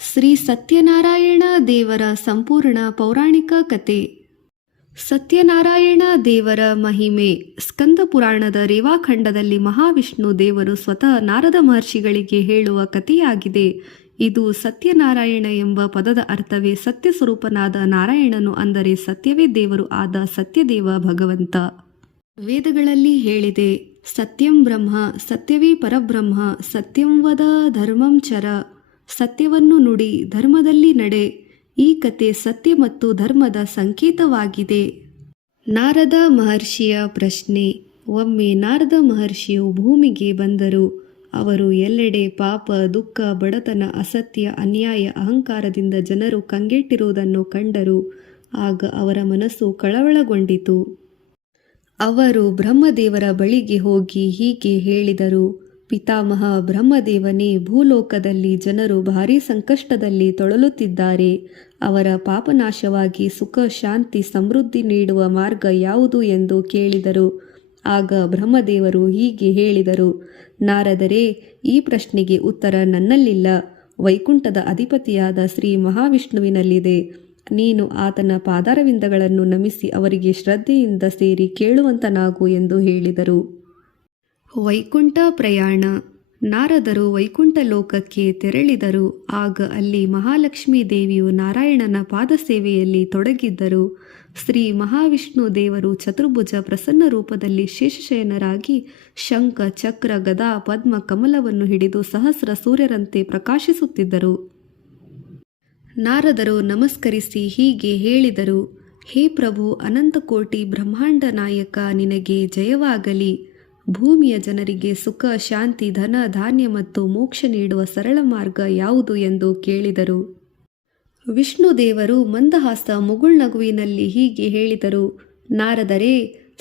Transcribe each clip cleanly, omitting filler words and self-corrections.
ಶ್ರೀ ಸತ್ಯನಾರಾಯಣ ದೇವರ ಸಂಪೂರ್ಣ ಪೌರಾಣಿಕ ಕತೆ. ಸತ್ಯನಾರಾಯಣ ದೇವರ ಮಹಿಮೆ. ಸ್ಕಂದ ಪುರಾಣದ ರೇವಾಖಂಡದಲ್ಲಿ ಮಹಾವಿಷ್ಣು ದೇವರು ಸ್ವತಃ ನಾರದ ಮಹರ್ಷಿಗಳಿಗೆ ಹೇಳುವ ಕಥೆಯಾಗಿದೆ. ಇದು ಸತ್ಯನಾರಾಯಣ ಎಂಬ ಪದದ ಅರ್ಥವೇ ಸತ್ಯ ಸ್ವರೂಪನಾದ ನಾರಾಯಣನು, ಅಂದರೆ ಸತ್ಯವೇ ದೇವರು ಆದ ಸತ್ಯದೇವ ಭಗವಂತ. ವೇದಗಳಲ್ಲಿ ಹೇಳಿದೆ, ಸತ್ಯಂ ಬ್ರಹ್ಮ, ಸತ್ಯವೇ ಪರಬ್ರಹ್ಮ, ಸತ್ಯಂ ವದ ಧರ್ಮಂ ಚರ, ಸತ್ಯವನ್ನು ನುಡಿ, ಧರ್ಮದಲ್ಲಿ ನಡೆ. ಈ ಕತೆ ಸತ್ಯ ಮತ್ತು ಧರ್ಮದ ಸಂಕೇತವಾಗಿದೆ. ನಾರದ ಮಹರ್ಷಿಯ ಪ್ರಶ್ನೆ. ಒಮ್ಮೆ ನಾರದ ಮಹರ್ಷಿಯು ಭೂಮಿಗೆ ಬಂದರು. ಅವರು ಎಲ್ಲೆಡೆ ಪಾಪ, ದುಃಖ, ಬಡತನ, ಅಸತ್ಯ, ಅನ್ಯಾಯ, ಅಹಂಕಾರದಿಂದ ಜನರು ಕಂಗೆಟ್ಟಿರುವುದನ್ನು ಕಂಡರು. ಆಗ ಅವರ ಮನಸ್ಸು ಕಳವಳಗೊಂಡಿತು. ಅವರು ಬ್ರಹ್ಮದೇವರ ಬಳಿಗೆ ಹೋಗಿ ಹೀಗೆ ಹೇಳಿದರು, ಪಿತಾಮಹ ಬ್ರಹ್ಮದೇವನೇ, ಭೂಲೋಕದಲ್ಲಿ ಜನರು ಭಾರೀ ಸಂಕಷ್ಟದಲ್ಲಿ ತೊಳಲುತ್ತಿದ್ದಾರೆ. ಅವರ ಪಾಪನಾಶವಾಗಿ ಸುಖ, ಶಾಂತಿ, ಸಮೃದ್ಧಿ ನೀಡುವ ಮಾರ್ಗ ಯಾವುದು ಎಂದು ಕೇಳಿದರು. ಆಗ ಬ್ರಹ್ಮದೇವರು ಹೀಗೆ ಹೇಳಿದರು, ನಾರದರೇ, ಈ ಪ್ರಶ್ನೆಗೆ ಉತ್ತರ ನನ್ನಲ್ಲಿಲ್ಲ, ವೈಕುಂಠದ ಅಧಿಪತಿಯಾದ ಶ್ರೀ ಮಹಾವಿಷ್ಣುವಿನಲ್ಲಿದೆ. ನೀನು ಆತನ ಪಾದಾರವಿಂದಗಳನ್ನು ನಮಿಸಿ ಅವರಿಗೆ ಶ್ರದ್ಧೆಯಿಂದ ಸೇರಿ ಕೇಳುವಂತನಾಗು ಎಂದು ಹೇಳಿದರು. ವೈಕುಂಠ ಪ್ರಯಾಣ. ನಾರದರು ವೈಕುಂಠ ಲೋಕಕ್ಕೆ ತೆರಳಿದರು. ಆಗ ಅಲ್ಲಿ ಮಹಾಲಕ್ಷ್ಮೀ ದೇವಿಯು ನಾರಾಯಣನ ಪಾದ ಸೇವೆಯಲ್ಲಿ ತೊಡಗಿದ್ದರು. ಶ್ರೀ ಮಹಾವಿಷ್ಣು ದೇವರು ಚತುರ್ಭುಜ ಪ್ರಸನ್ನ ರೂಪದಲ್ಲಿ ಶೇಷಶಯನರಾಗಿ ಶಂಖ, ಚಕ್ರ, ಗದಾ, ಪದ್ಮ, ಕಮಲವನ್ನು ಹಿಡಿದು ಸಹಸ್ರ ಸೂರ್ಯರಂತೆ ಪ್ರಕಾಶಿಸುತ್ತಿದ್ದರು. ನಾರದರು ನಮಸ್ಕರಿಸಿ ಹೀಗೆ ಹೇಳಿದರು, ಹೇ ಪ್ರಭು, ಅನಂತಕೋಟಿ ಬ್ರಹ್ಮಾಂಡ ನಾಯಕ, ನಿನಗೆ ಜಯವಾಗಲಿ. ಭೂಮಿಯ ಜನರಿಗೆ ಸುಖ, ಶಾಂತಿ, ಧನ, ಧಾನ್ಯ ಮತ್ತು ಮೋಕ್ಷ ನೀಡುವ ಸರಳ ಮಾರ್ಗ ಯಾವುದು ಎಂದು ಕೇಳಿದರು. ವಿಷ್ಣು ದೇವರು ಮಂದಹಾಸ ಮುಗುಳ್ನಗುವಿನಲ್ಲಿ ಹೀಗೆ ಹೇಳಿದರು, ನಾರದರೇ,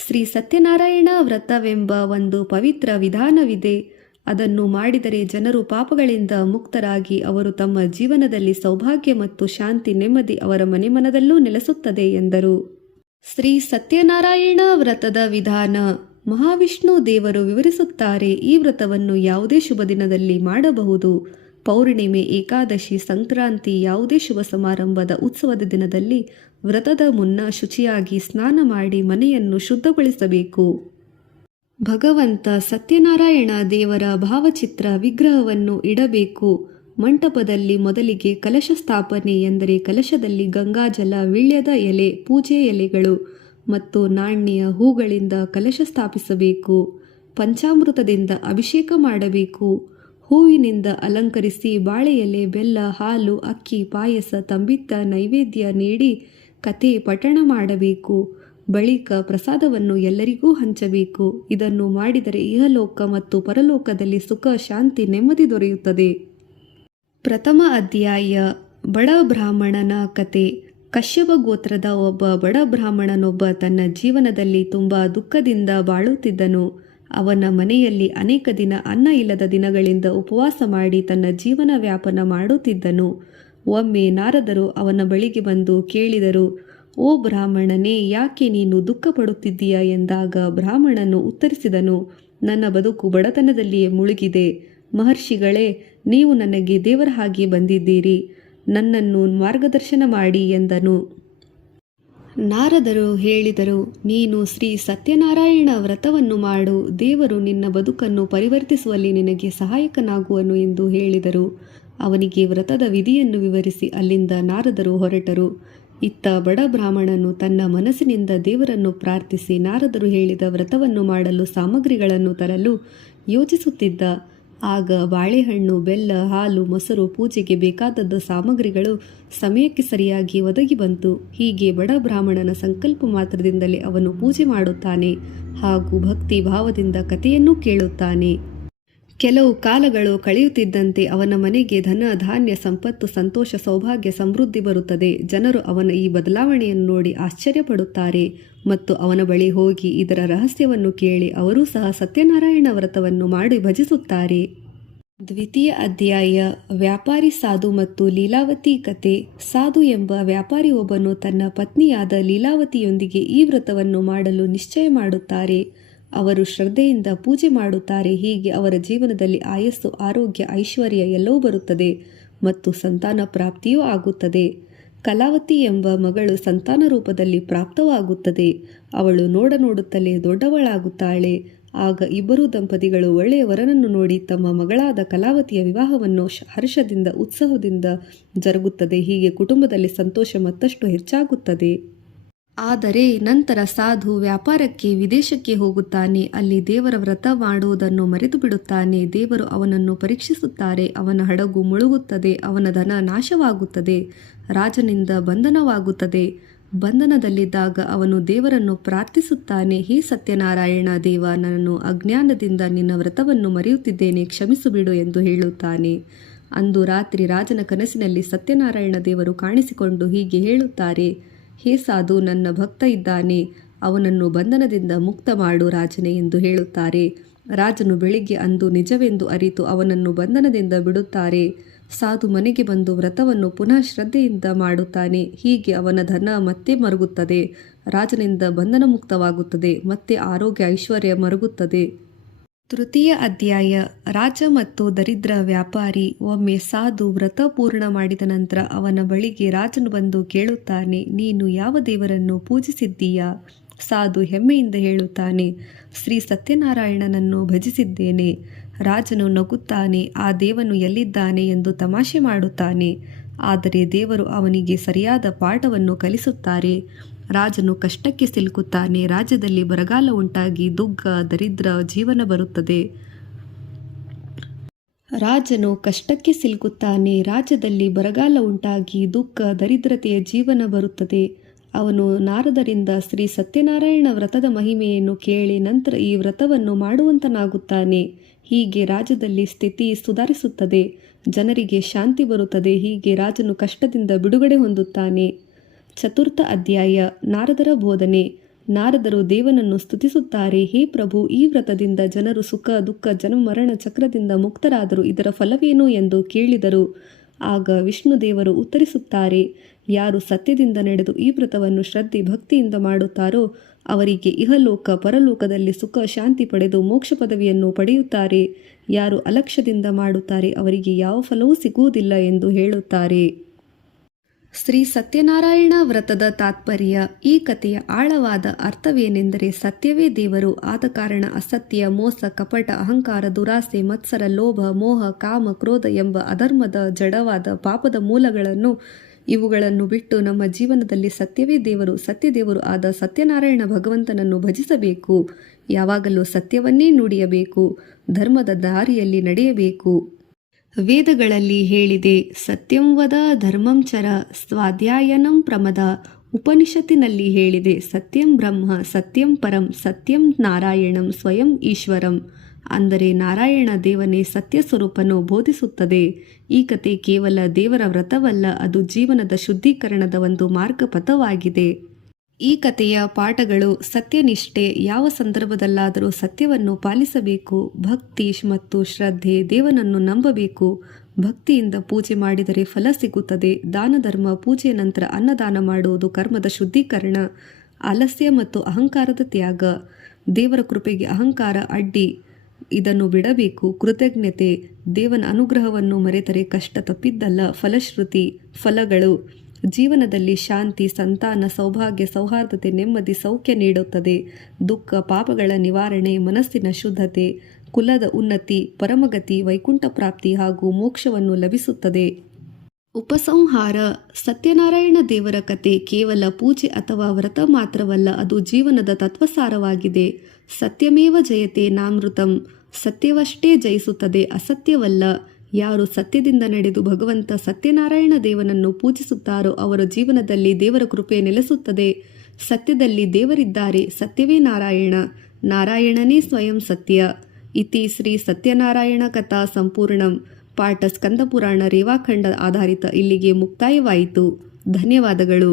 ಶ್ರೀ ಸತ್ಯನಾರಾಯಣ ವ್ರತವೆಂಬ ಒಂದು ಪವಿತ್ರ ವಿಧಾನವಿದೆ. ಅದನ್ನು ಮಾಡಿದರೆ ಜನರು ಪಾಪಗಳಿಂದ ಮುಕ್ತರಾಗಿ ಅವರು ತಮ್ಮ ಜೀವನದಲ್ಲಿ ಸೌಭಾಗ್ಯ ಮತ್ತು ಶಾಂತಿ, ನೆಮ್ಮದಿ ಅವರ ಮನೆಮನದಲ್ಲೂ ನೆಲೆಸುತ್ತದೆ ಎಂದರು. ಶ್ರೀ ಸತ್ಯನಾರಾಯಣ ವ್ರತದ ವಿಧಾನ. ಮಹಾವಿಷ್ಣು ದೇವರು ವಿವರಿಸುತ್ತಾರೆ, ಈ ವ್ರತವನ್ನು ಯಾವುದೇ ಶುಭ ದಿನದಲ್ಲಿ ಮಾಡಬಹುದು. ಪೌರ್ಣಿಮೆ, ಏಕಾದಶಿ, ಸಂಕ್ರಾಂತಿ, ಯಾವುದೇ ಶುಭ ಸಮಾರಂಭದ ಉತ್ಸವದ ದಿನದಲ್ಲಿ ವ್ರತದ ಮುನ್ನ ಶುಚಿಯಾಗಿ ಸ್ನಾನ ಮಾಡಿ ಮನೆಯನ್ನು ಶುದ್ಧಗೊಳಿಸಬೇಕು. ಭಗವಂತ ಸತ್ಯನಾರಾಯಣ ದೇವರ ಭಾವಚಿತ್ರ ವಿಗ್ರಹವನ್ನು ಇಡಬೇಕು. ಮಂಟಪದಲ್ಲಿ ಮೊದಲಿಗೆ ಕಲಶ ಸ್ಥಾಪನೆ, ಎಂದರೆ ಕಲಶದಲ್ಲಿ ಗಂಗಾಜಲ, ವೀಳ್ಯದ ಎಲೆ, ಪೂಜೆ ಎಲೆಗಳು ಮತ್ತು ನಾಣ್ಯ, ಹೂಗಳಿಂದ ಕಲಶ ಸ್ಥಾಪಿಸಬೇಕು. ಪಂಚಾಮೃತದಿಂದ ಅಭಿಷೇಕ ಮಾಡಬೇಕು. ಹೂವಿನಿಂದ ಅಲಂಕರಿಸಿ ಬಾಳೆ ಎಲೆ, ಬೆಲ್ಲ, ಹಾಲು, ಅಕ್ಕಿ, ಪಾಯಸ, ತಂಬಿತ್ತ ನೈವೇದ್ಯ ನೀಡಿ ಕಥೆ ಪಠಣ ಮಾಡಬೇಕು. ಬಳಿಕ ಪ್ರಸಾದವನ್ನು ಎಲ್ಲರಿಗೂ ಹಂಚಬೇಕು. ಇದನ್ನು ಮಾಡಿದರೆ ಇಹಲೋಕ ಮತ್ತು ಪರಲೋಕದಲ್ಲಿ ಸುಖ, ಶಾಂತಿ, ನೆಮ್ಮದಿ ದೊರೆಯುತ್ತದೆ. ಪ್ರಥಮ ಅಧ್ಯಾಯ. ಬಡ ಬ್ರಾಹ್ಮಣನ ಕತೆ. ಕಶ್ಯಪ ಗೋತ್ರದ ಒಬ್ಬ ಬಡ ಬ್ರಾಹ್ಮಣನೊಬ್ಬ ತನ್ನ ಜೀವನದಲ್ಲಿ ತುಂಬ ದುಃಖದಿಂದ ಬಾಳುತ್ತಿದ್ದನು. ಅವನ ಮನೆಯಲ್ಲಿ ಅನೇಕ ದಿನ ಅನ್ನ ಇಲ್ಲದ ದಿನಗಳಿಂದ ಉಪವಾಸ ಮಾಡಿ ತನ್ನ ಜೀವನ ವ್ಯಾಪನ ಮಾಡುತ್ತಿದ್ದನು. ಒಮ್ಮೆ ನಾರದರು ಅವನ ಬಳಿಗೆ ಬಂದು ಕೇಳಿದರು, ಓ ಬ್ರಾಹ್ಮಣನೇ, ಯಾಕೆ ನೀನು ದುಃಖ ಪಡುತ್ತಿದ್ದೀಯಾ ಎಂದಾಗ ಬ್ರಾಹ್ಮಣನು ಉತ್ತರಿಸಿದನು, ನನ್ನ ಬದುಕು ಬಡತನದಲ್ಲಿಯೇ ಮುಳುಗಿದೆ. ಮಹರ್ಷಿಗಳೇ, ನೀವು ನನಗೆ ದೇವರ ಹಾಗೆ ಬಂದಿದ್ದೀರಿ, ನನ್ನನ್ನು ಮಾರ್ಗದರ್ಶನ ಮಾಡಿ ಎಂದನು. ನಾರದರು ಹೇಳಿದರು, ನೀನು ಶ್ರೀ ಸತ್ಯನಾರಾಯಣ ವ್ರತವನ್ನು ಮಾಡು, ದೇವರು ನಿನ್ನ ಬದುಕನ್ನು ಪರಿವರ್ತಿಸುವಲ್ಲಿ ನಿನಗೆ ಸಹಾಯಕನಾಗುವನು ಎಂದು ಹೇಳಿದರು. ಅವನಿಗೆ ವ್ರತದ ವಿಧಿಯನ್ನು ವಿವರಿಸಿ ಅಲ್ಲಿಂದ ನಾರದರು ಹೊರಟರು. ಇತ್ತ ಬಡ ಬ್ರಾಹ್ಮಣನು ತನ್ನ ಮನಸ್ಸಿನಿಂದ ದೇವರನ್ನು ಪ್ರಾರ್ಥಿಸಿ ನಾರದರು ಹೇಳಿದ ವ್ರತವನ್ನು ಮಾಡಲು ಸಾಮಗ್ರಿಗಳನ್ನು ತರಲು ಯೋಚಿಸುತ್ತಿದ್ದ. ಆಗ ಬಾಳೆಹಣ್ಣು, ಬೆಲ್ಲ, ಹಾಲು, ಮೊಸರು, ಪೂಜೆಗೆ ಬೇಕಾದದ್ದು ಸಾಮಗ್ರಿಗಳು ಸಮಯಕ್ಕೆ ಸರಿಯಾಗಿ ಒದಗಿ ಬಂತು. ಹೀಗೆ ಬಡ ಬ್ರಾಹ್ಮಣನ ಸಂಕಲ್ಪ ಮಾತ್ರದಿಂದಲೇ ಅವನು ಪೂಜೆ ಮಾಡುತ್ತಾನೆ ಹಾಗೂ ಭಕ್ತಿ ಭಾವದಿಂದ ಕಥೆಯನ್ನೂ ಕೇಳುತ್ತಾನೆ. ಕೆಲವು ಕಾಲಗಳು ಕಳೆಯುತ್ತಿದ್ದಂತೆ ಅವನ ಮನೆಗೆ ಧನ, ಧಾನ್ಯ, ಸಂಪತ್ತು, ಸಂತೋಷ, ಸೌಭಾಗ್ಯ, ಸಮೃದ್ಧಿ ಬರುತ್ತದೆ. ಜನರು ಅವನ ಈ ಬದಲಾವಣೆಯನ್ನು ನೋಡಿ ಆಶ್ಚರ್ಯಪಡುತ್ತಾರೆ ಮತ್ತು ಅವನ ಬಳಿ ಹೋಗಿ ಇದರ ರಹಸ್ಯವನ್ನು ಕೇಳಿ ಅವರೂ ಸಹ ಸತ್ಯನಾರಾಯಣ ವ್ರತವನ್ನು ಮಾಡಿ ಭಜಿಸುತ್ತಾರೆ. ದ್ವಿತೀಯ ಅಧ್ಯಾಯ. ವ್ಯಾಪಾರಿ ಸಾಧು ಮತ್ತು ಲೀಲಾವತಿ ಕತೆ. ಸಾಧು ಎಂಬ ವ್ಯಾಪಾರಿ ಒಬ್ಬನು ತನ್ನ ಪತ್ನಿಯಾದ ಲೀಲಾವತಿಯೊಂದಿಗೆ ಈ ವ್ರತವನ್ನು ಮಾಡಲು ನಿಶ್ಚಯ ಮಾಡುತ್ತಾರೆ. ಅವರು ಶ್ರದ್ಧೆಯಿಂದ ಪೂಜೆ ಮಾಡುತ್ತಾರೆ. ಹೀಗೆ ಅವರ ಜೀವನದಲ್ಲಿ ಆಯಸ್ಸು, ಆರೋಗ್ಯ, ಐಶ್ವರ್ಯ ಎಲ್ಲವೂ ಬರುತ್ತದೆ. ಮತ್ತು ಸಂತಾನ ಪ್ರಾಪ್ತಿಯೂ ಆಗುತ್ತದೆ. ಕಲಾವತಿ ಎಂಬ ಮಗಳು ಸಂತಾನ ರೂಪದಲ್ಲಿ ಪ್ರಾಪ್ತವಾಗುತ್ತದೆ. ಅವಳು ನೋಡುತ್ತಲೇ ದೊಡ್ಡವಳಾಗುತ್ತಾಳೆ. ಆಗ ಇಬ್ಬರೂ ದಂಪತಿಗಳು ಒಳ್ಳೆಯ ವರನನ್ನು ನೋಡಿ ತಮ್ಮ ಮಗಳಾದ ಕಲಾವತಿಯ ವಿವಾಹವನ್ನು ಹರ್ಷದಿಂದ ಉತ್ಸಾಹದಿಂದ ಜರುಗುತ್ತದೆ. ಹೀಗೆ ಕುಟುಂಬದಲ್ಲಿ ಸಂತೋಷ ಮತ್ತಷ್ಟು ಹೆಚ್ಚಾಗುತ್ತದೆ. ಆದರೆ ನಂತರ ಸಾಧು ವ್ಯಾಪಾರಕ್ಕೆ ವಿದೇಶಕ್ಕೆ ಹೋಗುತ್ತಾನೆ. ಅಲ್ಲಿ ದೇವರ ವ್ರತ ಮಾಡುವುದನ್ನು ಮರೆತು ಬಿಡುತ್ತಾನೆ. ದೇವರು ಅವನನ್ನು ಪರೀಕ್ಷಿಸುತ್ತಾರೆ. ಅವನ ಹಡಗು ಮುಳುಗುತ್ತದೆ. ಅವನ ಧನ ನಾಶವಾಗುತ್ತದೆ. ರಾಜನಿಂದ ಬಂಧನವಾಗುತ್ತದೆ. ಬಂಧನದಲ್ಲಿದ್ದಾಗ ಅವನು ದೇವರನ್ನು ಪ್ರಾರ್ಥಿಸುತ್ತಾನೆ, ಹೇ ಸತ್ಯನಾರಾಯಣ ದೇವ, ನನ್ನನ್ನು ಅಜ್ಞಾನದಿಂದ ನಿನ್ನ ವ್ರತವನ್ನು ಮರೆಯುತ್ತಿದ್ದೇನೆ, ಕ್ಷಮಿಸಿಬಿಡು ಎಂದು ಹೇಳುತ್ತಾನೆ. ಅಂದು ರಾತ್ರಿ ರಾಜನ ಕನಸಿನಲ್ಲಿ ಸತ್ಯನಾರಾಯಣ ದೇವರು ಕಾಣಿಸಿಕೊಂಡು ಹೀಗೆ ಹೇಳುತ್ತಾರೆ, ಹೇ ಸಾಧು, ನನ್ನ ಭಕ್ತ ಇದ್ದಾನೆ, ಅವನನ್ನು ಬಂಧನದಿಂದ ಮುಕ್ತ ಮಾಡು ರಾಜನೇ ಎಂದು ಹೇಳುತ್ತಾರೆ. ರಾಜನು ಬೆಳಿಗ್ಗೆ ಅಂದು ನಿಜವೆಂದು ಅರಿತು ಅವನನ್ನು ಬಂಧನದಿಂದ ಬಿಡುತ್ತಾರೆ. ಸಾಧು ಮನೆಗೆ ಬಂದು ವ್ರತವನ್ನು ಪುನಃ ಶ್ರದ್ಧೆಯಿಂದ ಮಾಡುತ್ತಾನೆ. ಹೀಗೆ ಅವನ ಧನ ಮತ್ತೆ ಮರುಗುತ್ತದೆ. ರಾಜನಿಂದ ಬಂಧನ ಮುಕ್ತವಾಗುತ್ತದೆ. ಮತ್ತೆ ಆರೋಗ್ಯ ಐಶ್ವರ್ಯ ಮರುಗುತ್ತದೆ. ತೃತೀಯ ಅಧ್ಯಾಯ. ರಾಜ ಮತ್ತು ದರಿದ್ರ ವ್ಯಾಪಾರಿ. ಒಮ್ಮೆ ಸಾಧು ವ್ರತ ಪೂರ್ಣ ಮಾಡಿದ ನಂತರ ಅವನ ಬಳಿಗೆ ರಾಜನು ಬಂದು ಕೇಳುತ್ತಾನೆ, ನೀನು ಯಾವ ದೇವರನ್ನು ಪೂಜಿಸಿದ್ದೀಯಾ? ಸಾಧು ಹೆಮ್ಮೆಯಿಂದ ಹೇಳುತ್ತಾನೆ, ಶ್ರೀ ಸತ್ಯನಾರಾಯಣನನ್ನು ಭಜಿಸಿದ್ದೇನೆ. ರಾಜನು ನಗುತ್ತಾನೆ. ಆ ದೇವನು ಎಲ್ಲಿದ್ದಾನೆ ಎಂದು ತಮಾಷೆ ಮಾಡುತ್ತಾನೆ. ಆದರೆ ದೇವರು ಅವನಿಗೆ ಸರಿಯಾದ ಪಾಠವನ್ನು ಕಲಿಸುತ್ತಾರೆ. ರಾಜನು ಕಷ್ಟಕ್ಕೆ ಸಿಲುಕುತ್ತಾನೆ. ರಾಜ್ಯದಲ್ಲಿ ಬರಗಾಲ ಉಂಟಾಗಿ ದುಗ್ಗ ದರಿದ್ರ ಜೀವನ ಬರುತ್ತದೆ. ರಾಜನು ಕಷ್ಟಕ್ಕೆ ಸಿಲುಕುತ್ತಾನೆ. ರಾಜ್ಯದಲ್ಲಿ ಬರಗಾಲ ಉಂಟಾಗಿ ದುಃಖ ದರಿದ್ರತೆಯ ಜೀವನ ಬರುತ್ತದೆ. ಅವನು ನಾರದರಿಂದ ಶ್ರೀ ಸತ್ಯನಾರಾಯಣ ವ್ರತದ ಮಹಿಮೆಯನ್ನು ಕೇಳಿ ನಂತರ ಈ ವ್ರತವನ್ನು ಮಾಡುವಂತನಾಗುತ್ತಾನೆ. ಹೀಗೆ ರಾಜ್ಯದಲ್ಲಿ ಸ್ಥಿತಿ ಸುಧಾರಿಸುತ್ತದೆ. ಜನರಿಗೆ ಶಾಂತಿ ಬರುತ್ತದೆ. ಹೀಗೆ ರಾಜನು ಕಷ್ಟದಿಂದ ಬಿಡುಗಡೆ ಹೊಂದುತ್ತಾನೆ. ಚತುರ್ಥ ಅಧ್ಯಾಯ. ನಾರದರ ಬೋಧನೆ. ನಾರದರು ದೇವನನ್ನು ಸ್ತುತಿಸುತ್ತಾರೆ, ಹೇ ಪ್ರಭು, ಈ ವ್ರತದಿಂದ ಜನರು ಸುಖ ದುಃಖ ಜನ್ಮ ಮರಣ ಚಕ್ರದಿಂದ ಮುಕ್ತರಾದರು. ಇದರ ಫಲವೇನು ಎಂದು ಕೇಳಿದರು. ಆಗ ವಿಷ್ಣು ದೇವರು ಉತ್ತರಿಸುತ್ತಾರೆ, ಯಾರು ಸತ್ಯದಿಂದ ನಡೆದು ಈ ವ್ರತವನ್ನು ಶ್ರದ್ಧೆ ಭಕ್ತಿಯಿಂದ ಮಾಡುತ್ತಾರೋ ಅವರಿಗೆ ಇಹಲೋಕ ಪರಲೋಕದಲ್ಲಿ ಸುಖ ಶಾಂತಿ ಪಡೆದು ಮೋಕ್ಷ ಪದವಿಯನ್ನು ಪಡೆಯುತ್ತಾರೆ. ಯಾರು ಅಲಕ್ಷ್ಯದಿಂದ ಮಾಡುತ್ತಾರೆ ಅವರಿಗೆ ಯಾವ ಫಲವೂ ಸಿಗುವುದಿಲ್ಲ ಎಂದು ಹೇಳುತ್ತಾರೆ. ಶ್ರೀ ಸತ್ಯನಾರಾಯಣ ವ್ರತದ ತಾತ್ಪರ್ಯ. ಈ ಕಥೆಯ ಆಳವಾದ ಅರ್ಥವೇನೆಂದರೆ, ಸತ್ಯವೇ ದೇವರು ಆದ ಕಾರಣ ಅಸತ್ಯ, ಮೋಸ, ಕಪಟ, ಅಹಂಕಾರ, ದುರಾಸೆ, ಮತ್ಸರ, ಲೋಭ, ಮೋಹ, ಕಾಮ, ಕ್ರೋಧ ಎಂಬ ಅಧರ್ಮದ ಜಡವಾದ ಪಾಪದ ಇವುಗಳನ್ನು ಬಿಟ್ಟು ನಮ್ಮ ಜೀವನದಲ್ಲಿ ಸತ್ಯವೇ ದೇವರು, ಸತ್ಯದೇವರು ಆದ ಸತ್ಯನಾರಾಯಣ ಭಗವಂತನನ್ನು ಭಜಿಸಬೇಕು. ಯಾವಾಗಲೂ ಸತ್ಯವನ್ನೇ ನುಡಿಯಬೇಕು. ಧರ್ಮದ ದಾರಿಯಲ್ಲಿ ನಡೆಯಬೇಕು. ವೇದಗಳಲ್ಲಿ ಹೇಳಿದೆ, ಸತ್ಯಂ ವದ ಧರ್ಮಂ ಚರ ಸ್ವಾಧ್ಯಾಯನಂ ಪ್ರಮದ. ಉಪನಿಷತ್ತಿನಲ್ಲಿ ಹೇಳಿದೆ, ಸತ್ಯಂ ಬ್ರಹ್ಮ ಸತ್ಯಂ ಪರಂ ಸತ್ಯಂ ನಾರಾಯಣಂ ಸ್ವಯಂ ಈಶ್ವರಂ. ಅಂದರೆ ನಾರಾಯಣ ದೇವನೇ ಸತ್ಯ ಸ್ವರೂಪನು ಬೋಧಿಸುತ್ತದೆ. ಈ ಕತೆ ಕೇವಲ ದೇವರ ವ್ರತವಲ್ಲ, ಅದು ಜೀವನದ ಶುದ್ಧೀಕರಣದ ಒಂದು ಮಾರ್ಗಪಥವಾಗಿದೆ. ಈ ಕಥೆಯ ಪಾಠಗಳು: ಸತ್ಯನಿಷ್ಠೆ, ಯಾವ ಸಂದರ್ಭದಲ್ಲಾದರೂ ಸತ್ಯವನ್ನು ಪಾಲಿಸಬೇಕು. ಭಕ್ತಿ ಮತ್ತು ಶ್ರದ್ಧೆ, ದೇವನನ್ನು ನಂಬಬೇಕು. ಭಕ್ತಿಯಿಂದ ಪೂಜೆ ಮಾಡಿದರೆ ಫಲ ಸಿಗುತ್ತದೆ. ದಾನ ಧರ್ಮ, ಪೂಜೆಯ ನಂತರ ಅನ್ನದಾನ ಮಾಡುವುದು ಕರ್ಮದ ಶುದ್ಧೀಕರಣ. ಆಲಸ್ಯ ಮತ್ತು ಅಹಂಕಾರದ ತ್ಯಾಗ, ದೇವರ ಕೃಪೆಗೆ ಅಹಂಕಾರ ಅಡ್ಡಿ, ಇದನ್ನು ಬಿಡಬೇಕು. ಕೃತಜ್ಞತೆ, ದೇವನ ಅನುಗ್ರಹವನ್ನು ಮರೆತರೆ ಕಷ್ಟ ತಪ್ಪಿದ್ದಲ್ಲ. ಫಲಶ್ರುತಿ, ಫಲಗಳು ಜೀವನದಲ್ಲಿ ಶಾಂತಿ, ಸಂತಾನ, ಸೌಭಾಗ್ಯ, ಸೌಹಾರ್ದತೆ, ನೆಮ್ಮದಿ, ಸೌಖ್ಯ ನೀಡುತ್ತದೆ. ದುಃಖ, ಪಾಪಗಳ ನಿವಾರಣೆ, ಮನಸ್ಸಿನ ಶುದ್ಧತೆ, ಕುಲದ ಉನ್ನತಿ, ಪರಮಗತಿ, ವೈಕುಂಠ ಪ್ರಾಪ್ತಿ ಹಾಗೂ ಮೋಕ್ಷವನ್ನು ಲಭಿಸುತ್ತದೆ. ಉಪಸಂಹಾರ. ಸತ್ಯನಾರಾಯಣ ದೇವರ ಕತೆ ಕೇವಲ ಪೂಜೆ ಅಥವಾ ವ್ರತ ಮಾತ್ರವಲ್ಲ, ಅದು ಜೀವನದ ತತ್ವಸಾರವಾಗಿದೆ. ಸತ್ಯಮೇವ ಜಯತೆ ನಾಮೃತಂ. ಸತ್ಯವಷ್ಟೇ ಜಯಿಸುತ್ತದೆ, ಅಸತ್ಯವಲ್ಲ. ಯಾರು ಸತ್ಯದಿಂದ ನಡೆದು ಭಗವಂತ ಸತ್ಯನಾರಾಯಣ ದೇವನನ್ನು ಪೂಜಿಸುತ್ತಾರೋ ಅವರ ಜೀವನದಲ್ಲಿ ದೇವರ ಕೃಪೆ ನೆಲೆಸುತ್ತದೆ. ಸತ್ಯದಲ್ಲಿ ದೇವರಿದ್ದಾರೆ. ಸತ್ಯವೇ ನಾರಾಯಣ, ನಾರಾಯಣನೇ ಸ್ವಯಂ ಸತ್ಯ. ಇತಿ ಶ್ರೀ ಸತ್ಯನಾರಾಯಣ ಕಥಾ ಸಂಪೂರ್ಣಂ. ಪಾಠ ಸ್ಕಂದಪುರಾಣ ರೇವಾಖಂಡ ಆಧಾರಿತ. ಇಲ್ಲಿಗೆ ಮುಕ್ತಾಯವಾಯಿತು. ಧನ್ಯವಾದಗಳು.